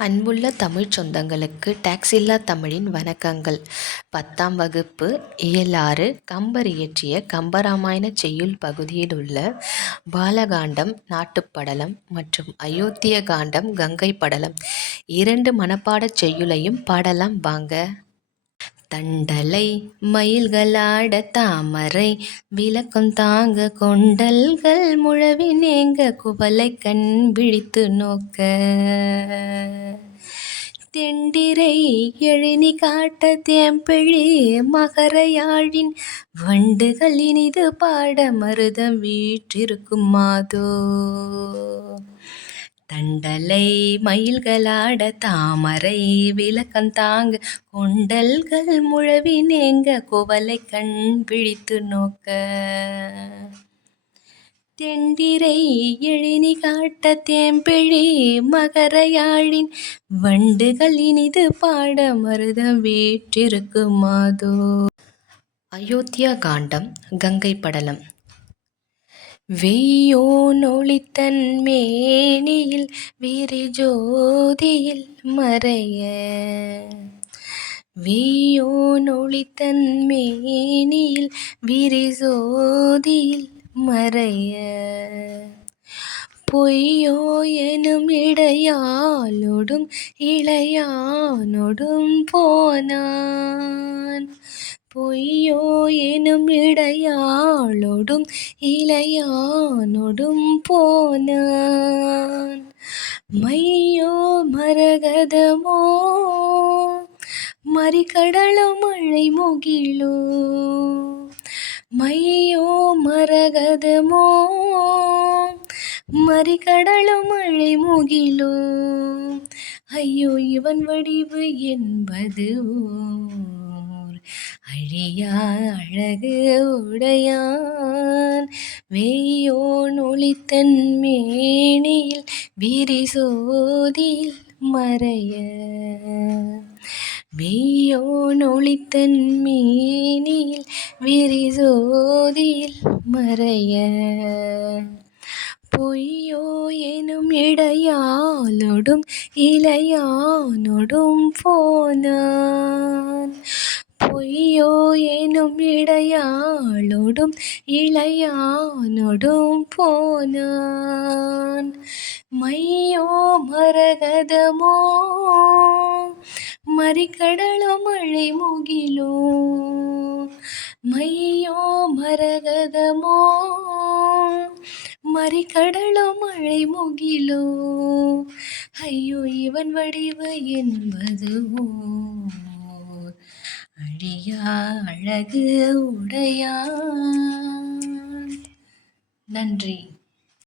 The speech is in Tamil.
அன்புள்ள தமிழ்ச் சொந்தங்களுக்கு டாக்ஸில்லா தமிழின் வணக்கங்கள். பத்தாம் வகுப்பு இயலாறு கம்பர் இயற்றிய கம்பராமாயண செய்யுள் பகுதியில் உள்ள பாலகாண்டம் நாட்டுப்படலம் மற்றும் அயோத்திய காண்டம் கங்கை படலம். இரண்டு மனப்பாடச் செய்யுளையும் பாடலாம் வாங்க. தண்டலை மயில்களாட தாமரை விளக்கம் தாங்க கொண்டல்கள் முழவி நேங்க குவலை கண் விழித்து நோக்க. செண்டிரை எழினி காட்ட தேம்பிழி மகரையாழின் வண்டுகள் இனிது பாட மருதம் வீற்றிருக்கும் மாதோ. தண்டலை மயில்களாட தாமரை விளக்கந்தாங்க கொண்டல்கள் முழவி நேங்க குவலை கண் விழித்து நோக்க. தெண்டிரை எழினி காட்ட தேம்பிழி மகரையாழின் வண்டுகள் இனிது பாட மருதம் வீற்றிருக்கு மாதோ. அயோத்தியா காண்டம் கங்கை படலம். வெய்யோனொளித்தன் மேனியில் விரிஜோதியில் மறைய. வெய்யோனொளித்தன் மேனியில் விரிஜோதியில் மறைய பொய்யோ எனும் இடையாளொடும் இளையானொடும் போனான். பொய்யோ எனும் இடையாளொடும் இளையானொடும் போனான். மையோ மரகதமோ மறிகடலும் மழை முகிலோ மையோ மரகதமோ? மறிகடலும் மழை முகிலோ ஐயோ இவன் வடிவு என்பது ஓர் அழியா அழகு உடையான். வெய்யோன் ஒளித்தன் மேனியில் விரிசோதில் மறைய. வெய்யோன் ஒளித்தன் மேனியில் விரிசோதியில் மறைய. பொய்யோ எனும் இடையாளொடும் இளையானொடும் போனான். பொய்யோ எனும் இடையாளோடும் இளையானொடும் போனான். மையோ மரகதமோ மறிகடலோ மழை முகிலோ மையோ மரகதமோ? மறிகடலோ மழை முகிலோ ஐயோ இவன் வடிவு என்பதுவோ? அழியா அழகு உடையா? நன்றி.